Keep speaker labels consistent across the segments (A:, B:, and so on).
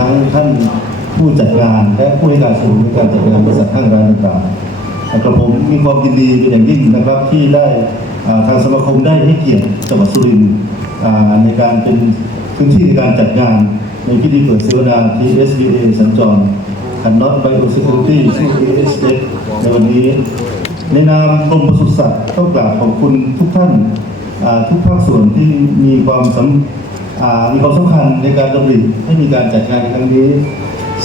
A: ทั้งท่านผู้จัดงานและผู้ให้การสนับสนุนในการจัดงานบริษัทห้างร้านต่างๆนะครับผมมีความยินดีเป็นอย่างยิ่งนะครับที่ได้ทางสมาคมได้ให้เกียรติจังหวัดสุรินทร์ในการเป็นพื้นที่ในการจัดงานในพิธีเปิดเสวนา TSBA สัญจรคันน็อตไบโอซิเ u ตี้ซึ่ง TSX ในวันนี้ ในนามกรมปศุสัตว์ต้องกราบขอบคุณทุกท่านทุกภาคส่วนที่มีความสำ มีความสำคัญในการดำริให้มีการจัดงานในครั้งนี้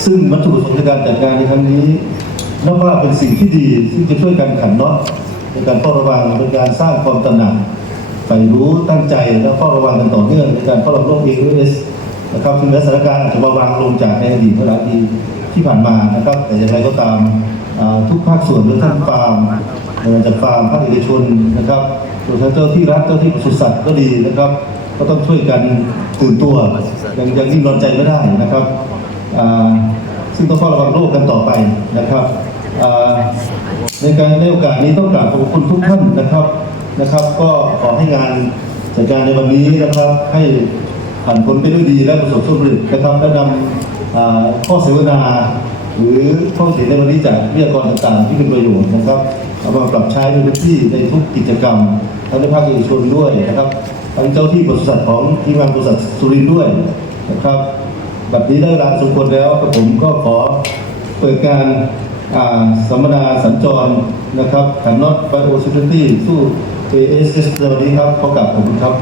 A: ซึ่งวัตถุประสงค์ในการจัดงานในครั้งนี้นับว่าเป็นสิ่งที่ดีซึ่งจะช่วยกันขันน็อตในการเฝ้าระวังเป็นการสร้างความตระหนักใฝ่รู้ตั้งใจและเฝ้าระวังกันต่อเนื่องในการเฝ้าระวังโรคเอสนะครับถึงแม้สถานการณ์อาจจะเบาบางลงจากในอดีตเมื่อหลายปีที่ผ่านมานะครับ แต่อย่างไรก็ตามทุกภาคส่วนโดยทั้งฟาร์มไม่าจะฟาร์มภาคเอกชนนะครับโดยทั้งเจ้าที่รัฐเจ้าที่ปศุสัตว์ก็ดีนะครับ ก็ต้องช่วยกันตื่นตัวยังยังนิ่งนอนใจไม่ได้นะครับซึ่งต้องเฝ้าระวังโรคกันต่อไปนะครับในการในโอกาสนี้ต้องกราบขอบคุณทุกท่านนะครับนะครับ ก็ขอให้งานจัดการในวันนี้นะครับ ให้ผ่านพ้นไปด้วยดีและประสบผลสำเร็จนะครับและนำข้อเสวนาหรือข้อเสียในวันนี้จากวิทยากรต่างๆ ที่เป็นประโยชน์นะครับเอามาปรับใช้ในพื้นที่ในทุกกิจกรรมทั้งในภาคเอกชนด้วยนะครับ ทั้งเจ้าที่บริษัทของทีมงานบริษัทสุรินด้วยนะครับแบบนี้ได้เวลาสมควรแล้วกับผมก็ขอเปิดการสัมมนาสัญจรนะครับขันน็อตไบโอซิตี้สู้ ASS สวันนี้ครับขอกลับผมครับ